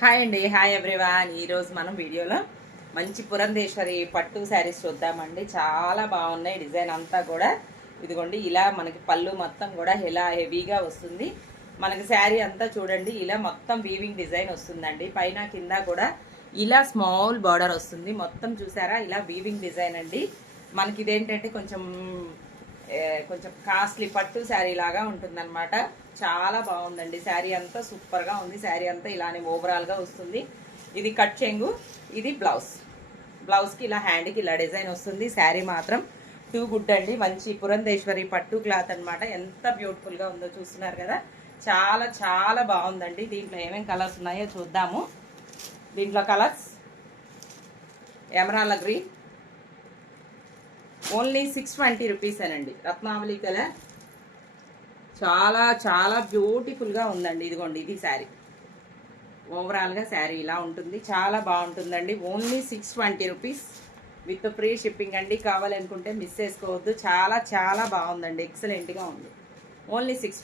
Hi అండి, hi everyone. ఈరోజు మనం వీడియోలో మంచి పురంధేశ్వరి పట్టు శారీస్ చూద్దామండి. చాలా బాగున్నాయి. డిజైన్ అంతా కూడా ఇదిగోండి, ఇలా మనకి పళ్ళు మొత్తం కూడా ఇలా హెవీగా వస్తుంది. మనకి శారీ అంతా చూడండి, ఇలా మొత్తం వీవింగ్ డిజైన్ వస్తుందండి. పైన కింద కూడా ఇలా స్మాల్ బార్డర్ వస్తుంది. మొత్తం చూసారా, ఇలా వీవింగ్ డిజైన్ అండి. మనకి ఇదేంటంటే కొంచెం కొంచెం కాస్ట్లీ పట్టు శారీ లాగా ఉంటుందన్నమాట. చాలా బాగుందండి. శారీ అంతా సూపర్గా ఉంది. శారీ అంతా ఇలానే ఓవరాల్గా వస్తుంది. ఇది కట్ చెంగు, ఇది బ్లౌజ్కి ఇలా హ్యాండ్కి ఇలా డిజైన్ వస్తుంది. శారీ మాత్రం టూ గుడ్ అండి. మంచి పురంధేశ్వరి పట్టు క్లాత్ అనమాట. ఎంత బ్యూటిఫుల్గా ఉందో చూస్తున్నారు కదా. చాలా చాలా బాగుందండి. దీంట్లో ఏమేమి కలర్స్ ఉన్నాయో చూద్దాము. దీంట్లో colours emerald green only 620 rupees అనండి. రత్నావళి కలర్ చాలా చాలా బ్యూటిఫుల్గా ఉందండి. ఇదిగోండి, ఇది శారీ ఓవరాల్గా శారీ ఇలా ఉంటుంది. చాలా బాగుంటుందండి. Only 620 rupees with free shipping అండి. కావాలనుకుంటే మిస్ చేసుకోవద్దు. చాలా చాలా బాగుందండి. ఎక్సలెంట్గా ఉంది. ఓన్లీ 620.